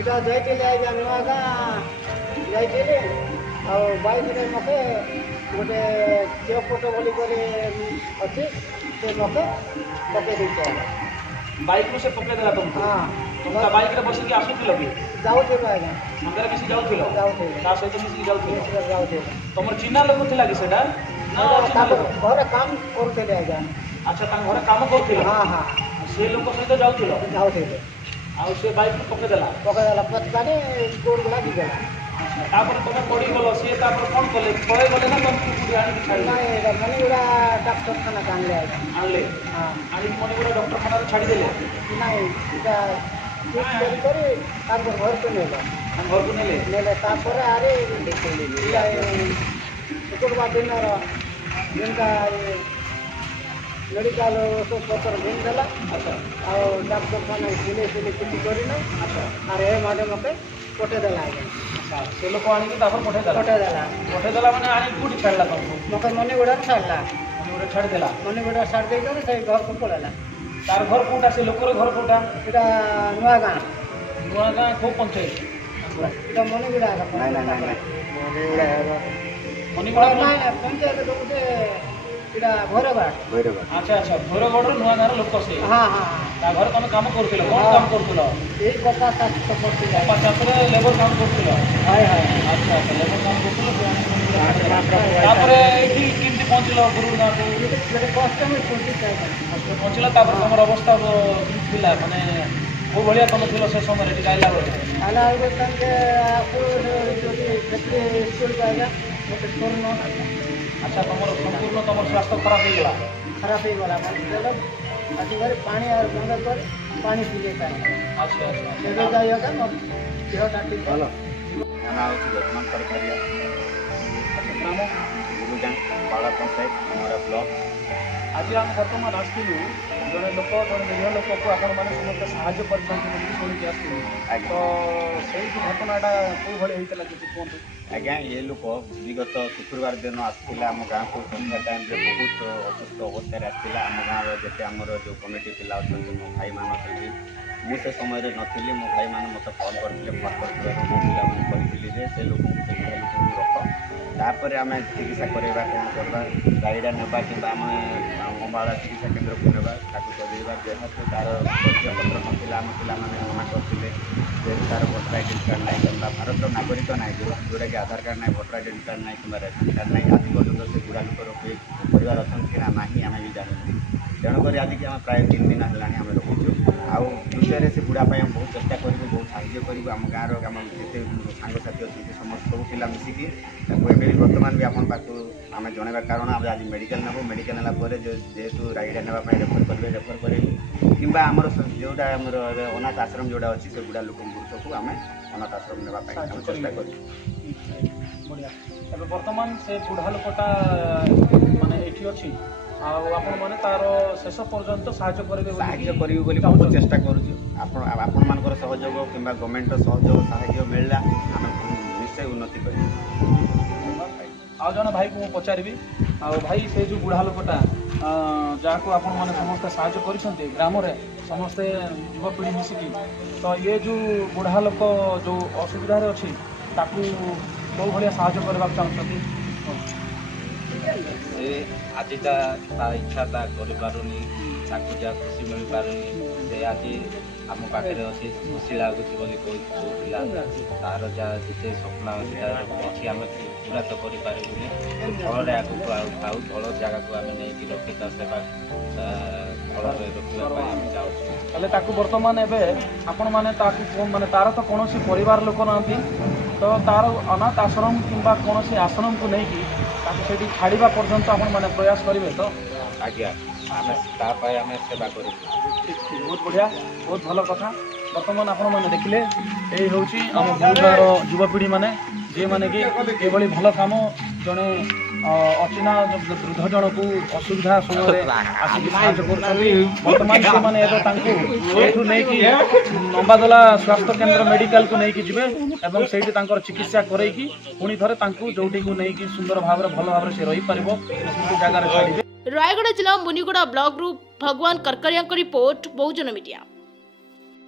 इटा जाइले आज्ञा नुआ गाँ जाइले ଆଉ ବାଇକ୍ରେ ମୋତେ ଗୋଟେ ଚିଅପଟ ବୋଲି କରି ଅଛି ସେ ମୋତେ ପକେଇ ଦେଇଛି। ବାଇକ୍ରୁ ସେ ପକେଇଦେଲା ତୁମକୁ? ହଁ ତୁମେ ତା ବାଇକ୍ରେ ବସିକି ଆସୁଥିଲ କି? ଯାଉଥିଲୁ ଆଜ୍ଞା। ସାଙ୍ଗରେ ମିଶି ଯାଉଥିଲ? ଯାଉଥିଲୁ। ତା ସହିତ ମିଶିକି ଯାଉଥିଲ? ଯାଉଥିଲୁ। ତମର ଚିହ୍ନା ଲୋକ ଥିଲା କି ସେଟା? ଘରେ କାମ କରୁଥିଲେ ଆଜ୍ଞା। ଆଚ୍ଛା, ତାଙ୍କ ଘରେ କାମ କରୁଥିଲ? ହଁ ହଁ। ସେ ଲୋକ ସହିତ ଯାଉଥିଲ? ଯାଉଥିଲୁ। ଆଉ ସେ ବାଇକ୍ରୁ ପକେଇଦେଲା? ପକେଇଦେଲା ପଚକାନି ଗୋଡ଼ ଲାଗିଗଲା। ତାପରେ ତମେ ପଡ଼ିଗଲ, ସିଏ ତାପରେ କ'ଣ କଲେ? ପଳେଇ ଗଲେ ନା ତମକୁ କୋଉଠି ଆଣିକି ଛାଡ଼ିଲେ? ନାଇଁ ମଣିଗୁଡ଼ା ଡାକ୍ତରଖାନାକୁ ଆଣିଲେ ଆଜ୍ଞା। ଆଣିଲେ? ହଁ। ଆଣିକି ମଣିଗୁଡ଼ା ଡକ୍ଟରଖାନାରେ ଛାଡ଼ିଦେଲେ? ନାଇଁ ଏଇଟା ଠିକ୍ କରି ତାଙ୍କ ଘରକୁ ନେଲେ। ତାଙ୍କ ଘରକୁ ନେଲେ? ନେଲେ ତାପରେ ଆରେ ଶୁକ୍ରବାର ଦିନର ଯେନ୍ତା ମେଡ଼ିକାଲ ଔଷଧପତ୍ର ଘିନିଦେଲା। ଆଚ୍ଛା। ଆଉ ଡାକ୍ତରଖାନା ସିଲେଇ କିଛି କରିନି। ଆଚ୍ଛା। ଆରେ ଏ ମାଡ଼େ ମୋତେ ପଠେଇଦେଲା ଆଜ୍ଞା। ସେ ଲୋକ ଆଣିକି ତାପରେ ପଠେଇଦେଲା? ପଠେଇଦେଲା ମାନେ ଆଣିକି କୋଉଠି ଛାଡ଼ିଲା ତମକୁ? ମୋତେ ମଣିଗୁଡ଼ାରେ ଛାଡ଼ିଲା। ମଣିଗୁଡ଼ା ଛାଡ଼ିଦେଲା? ମଣିଗୁଡ଼ା ଛାଡ଼ି ଦେଇକରି ସେଇ ଘରକୁ ପଳେଇଲା। ତାର ଘର କୋଉଟା? ସେ ଲୋକର ଘର କୋଉଟା? ଏଇଟା ନୂଆ ଗାଁ। ନୂଆ ଗାଁ କୋଉ ପଞ୍ଚାୟତ? ଏଇଟା ମଣିଗୁଡ଼ା। ମଣିଗୁଡ଼ା? ନାଇଁ ପଞ୍ଚାୟତ ଗୋଟେ ଏଇଟା ଭୈରବାଟ। ଆଚ୍ଛା ଆଚ୍ଛା, ଭୈରଗଡ଼ର ନୂଆ ଗାଁର ଲୋକ ସେ? ହଁ ହଁ। ତା ଘରେ ତମେ କାମ କରୁଥିଲ? କ'ଣ କାମ କରୁଥିଲ? ଏଇ କପା ଚାଷ କରୁଥିଲେ। କପା ଚାଷରେ ଲେବର କାମ କରୁଥିଲ? ହାଏ ହାଏ। ଆଚ୍ଛା ଆଚ୍ଛା, ଲେବର କାମ କରୁଥିଲ। ତାପରେ ଏଇଠି କେମିତି ପହଞ୍ଚିଲ ଗୁରୁଡ଼ ଗାଁକୁ? ଗୋଟେ କଷ୍ଟ ପହଞ୍ଚିଲ, ତାପରେ ତମର ଅବସ୍ଥା ଥିଲା ମାନେ କୋଉ ଭଳିଆ ତମେ ଥିଲ ସେ ସମୟରେ ଏଠି ଆଇଲା ବେଳେ? ଆଇଲା ବେଳକୁ ତାଙ୍କେ ସ୍କୁଲକୁ ଆଇଲା ମୋତେ କରୁନ। ଆଚ୍ଛା, ତମର ସମ୍ପୂର୍ଣ୍ଣ ତମର ସ୍ୱାସ୍ଥ୍ୟ ଖରାପ ହେଇଗଲା? ଖରାପ ହେଇଗଲା। ଆସିକରି ପାଣି ଆଉ ବନ୍ଦ କରି ପାଣି ପିଇଲେ ତାଙ୍କେ। ଆଚ୍ଛା ଆଚ୍ଛା। ଏବେ ଯାଇକା ମୋ ଦେହଟା ଠିକ୍ ଭଲ। ନାଁ ହେଉଛି ବର୍ତ୍ତମାନ ସରକାରିଆ ଗ୍ରାମ ଗୁରୁଗାଁ ବାଳା ପଞ୍ଚାୟତ ଆମର ବ୍ଲକ। ଆଜି ଆମେ ବର୍ତ୍ତମାନ ଆସିଥିଲୁ ଜଣେ ଲୋକ, ଜଣେ ନିରୀହ ଲୋକକୁ ଆପଣମାନେ ସମସ୍ତେ ସାହାଯ୍ୟ କରିଛନ୍ତି ବୋଲି ଶୁଣିକି ଆସିଥିଲୁ। ତ ସେଇ ଘଟଣାଟା କେଉଁ ଭଳି ହେଇଥିଲା କିଛି କୁହନ୍ତୁ? ଆଜ୍ଞା, ଏ ଲୋକ ବିଗତ ଶୁକ୍ରବାର ଦିନ ଆସିଥିଲା ଆମ ଗାଁକୁ। ସନ୍ଧ୍ୟା ଟାଇମ୍ରେ ବହୁତ ଅସୁସ୍ଥ ଅବସ୍ଥାରେ ଆସିଥିଲା। ଆମ ଗାଁର ଯେତେ ଆମର ଯେଉଁ କମିଟି ପିଲା ଅଛନ୍ତି, ମୋ ଭାଇମାନେ ଅଛନ୍ତି, ମୁଁ ସେ ସମୟରେ ନଥିଲି। ମୋ ଭାଇମାନେ ମୋତେ ଫୋନ୍ କରିଥିଲେ। ଫୋନ୍ କରିଥିବାରୁ ମୋ ପିଲାମାନେ କହିଥିଲି ଯେ ସେ ଲୋକଙ୍କୁ, ସେ ବୁଢ଼ା ଲୋକଙ୍କୁ ରଖ, ତାପରେ ଆମେ ଚିକିତ୍ସା କରିବା। କ'ଣ କରିବା, ଗାଈଟା ନେବା କିମ୍ବା ଆମେ ଅମ୍ବାଳା ଚିକିତ୍ସା କେନ୍ଦ୍ରକୁ ନେବା, ତାକୁ ସଜେଇବା। ଯେହେତୁ ତା'ର ପରିଚୟ ପତ୍ର ନଥିଲା, ଆମ ପିଲାମାନେ ମନା କରିଥିଲେ। ଯେହେତୁ ତା'ର ଭୋଟର ଆଇଡେଣ୍ଟି କାର୍ଡ଼ ନାହିଁ କିମ୍ବା ଭାରତର ନାଗରିକ ନାହିଁ, ଯେଉଁଟାକି ଆଧାର କାର୍ଡ଼ ନାହିଁ, ଭୋଟର ଆଇଡେଣ୍ଟି କାର୍ଡ଼ ନାହିଁ କିମ୍ବା ରେସନ୍ କାର୍ଡ଼ ନାହିଁ, ଆଜି ପର୍ଯ୍ୟନ୍ତ ସେ ବୁଢ଼ା ଲୋକର ପରିବାର ଅଛନ୍ତି ନା ନାହିଁ ଆମେ ବି ଜାଣିନୁ। ତେଣୁକରି ଆଜିକି ଆମେ ପ୍ରାୟ 3 ଦିନ ହେଲାଣି ଆମେ ରଖୁଛୁ। ଆଉ ଦ୍ୱିତୀୟରେ ସେ ବୁଢ଼ା ପାଇଁ ବହୁତ ଚେଷ୍ଟା କରିବୁ, ବହୁତ ସାହାଯ୍ୟ କରିବୁ। ଆମ ଗାଁର ଆମ ଯେତେ ସାଙ୍ଗସାଥି ଅଛନ୍ତି ସମସ୍ତ ସବୁ ପିଲା ମିଶିକି ତାକୁ ଏବେ ବି ବର୍ତ୍ତମାନ ବି ଆପଣଙ୍କ ପାଖକୁ ଆମେ ଜଣାଇବା। କାରଣ ଆମେ ଆଜି ମେଡ଼ିକାଲ ନେବୁ। ମେଡ଼ିକାଲ ନେଲା ପରେ ଯେହେତୁ ରାଇଡ଼ା ନେବା ପାଇଁ ରେଫର କରିବେ, ରେଫର କରିବୁ କିମ୍ବା ଆମର ଯେଉଁଟା ଆମର ଏବେ ଅନାଥ ଆଶ୍ରମ ଯେଉଁଟା ଅଛି, ସେ ବୁଢ଼ା ଲୋକଙ୍କ ଗୁରୁତ୍ୱକୁ ଆମେ ଅନାଥ ଆଶ୍ରମ ନେବା ପାଇଁ ଆମେ ଚେଷ୍ଟା କରିବୁ। ବଢ଼ିଆ। ଏବେ ବର୍ତ୍ତମାନ ସେ ବୁଢ଼ା ଲୋକଟା ମାନେ ଏଠି ଅଛି, ଆଉ ଆପଣମାନେ ତା'ର ଶେଷ ପର୍ଯ୍ୟନ୍ତ ସାହାଯ୍ୟ କରିବେ ବୋଲି ବହୁତ ଚେଷ୍ଟା କରୁଛୁ। ଆପଣମାନଙ୍କର ସହଯୋଗ କିମ୍ବା ଗଭର୍ଣ୍ଣମେଣ୍ଟର ସହଯୋଗ ସାହାଯ୍ୟ ମିଳିଲା ଆମେ ନିଶ୍ଚୟ ଉନ୍ନତି କରିବୁ। ଆଉ ଜଣେ ଭାଇକୁ ମୁଁ ପଚାରିବି। ଆଉ ଭାଇ, ସେ ଯେଉଁ ବୁଢ଼ା ଲୋକଟା ଯାହାକୁ ଆପଣମାନେ ସମସ୍ତେ ସାହାଯ୍ୟ କରିଛନ୍ତି ଗ୍ରାମରେ ସମସ୍ତେ ଯୁବପିଢ଼ି ମିଶିକି, ତ ଇଏ ଯେଉଁ ବୁଢ଼ା ଲୋକ ଯେଉଁ ଅସୁବିଧାରେ ଅଛି ତାକୁ କେଉଁ ଭଳିଆ ସାହାଯ୍ୟ କରିବାକୁ ଚାହୁଁଛନ୍ତି? ସେ ଆଜିଟା ତା ଇଚ୍ଛା ତା କରିପାରୁନି, ତାକୁ ଯାହା ଖୁସି ମିଳିପାରୁନି, ସେ ଆଜି ଆମ ପାଖରେ ଅଛି, ଖୁସି ଲାଗୁଛି ବୋଲି କହୁଥିଲା। ତା'ର ଯାହା ଯେତେ ସ୍ୱପ୍ନ ଅଛି ଆମେ ପୁରା ତ କରିପାରିବୁନି। ଫଳରେ ଆଗକୁ ଆଉ ଭଲ ଜାଗାକୁ ଆମେ ନେଇକି ରଖି ତା ସେବା ଫଳରେ ରଖିବା ପାଇଁ ଆମେ ଚାହୁଁଛୁ। ହେଲେ ତାକୁ ବର୍ତ୍ତମାନ ଏବେ ଆପଣମାନେ ତାକୁ ମାନେ ତା'ର ତ କୌଣସି ପରିବାର ଲୋକ ନାହାନ୍ତି, ତ ତା'ର ଅନାଥ ଆଶ୍ରମ କିମ୍ବା କୌଣସି ଆଶ୍ରମକୁ ନେଇକି ତାକୁ ସେଠି ଛାଡ଼ିବା ପର୍ଯ୍ୟନ୍ତ ଆପଣମାନେ ପ୍ରୟାସ କରିବେ ତ? ଆଜ୍ଞା, ଆମେ ତା ପାଇଁ ଆମେ ସେବା କରିବୁ। ଠିକ୍ ଠିକ୍, ବହୁତ ବଢ଼ିଆ, ବହୁତ ଭଲ କଥା। ବର୍ତ୍ତମାନ ଆପଣମାନେ ଦେଖିଲେ ଏଇ ହେଉଛି ଆମ ଗାଁର ଯୁବପିଢ଼ିମାନେ, ଯେଉଁମାନେ କି ଏଭଳି ଭଲ କାମ ଜଣେ ଅଚିହ୍ନା ବୃଦ୍ଧ ଜଣକୁ ଅସୁବିଧା ସମୟରେ ଆସିକି ସାହାଯ୍ୟ କରୁଛନ୍ତି। ବର୍ତ୍ତମାନ ସେମାନେ ଏବେ ତାଙ୍କୁ ଏଠୁ ନେଇକି ନମ୍ବାଦୋଲା ସ୍ୱାସ୍ଥ୍ୟ କେନ୍ଦ୍ର ମେଡ଼ିକାଲକୁ ନେଇକି ଯିବେ ଏବଂ ସେଇଠି ତାଙ୍କର ଚିକିତ୍ସା କରେଇକି ପୁଣି ଥରେ ତାଙ୍କୁ ଯେଉଁଠିକୁ ନେଇକି ସୁନ୍ଦର ଭାବରେ ଭଲ ଭାବରେ ସେ ରହିପାରିବ ସେମିତି ଜାଗାରେ ଛାଡ଼ିବେ। ରାୟଗଡ଼ା ଜିଲ୍ଲା ମୁନିଗୁଡ଼ା ବ୍ଲକରୁ ଭଗବାନ କରକରିଆଙ୍କ ରିପୋର୍ଟ, ବହୁଜନ ମିଡ଼ିଆ।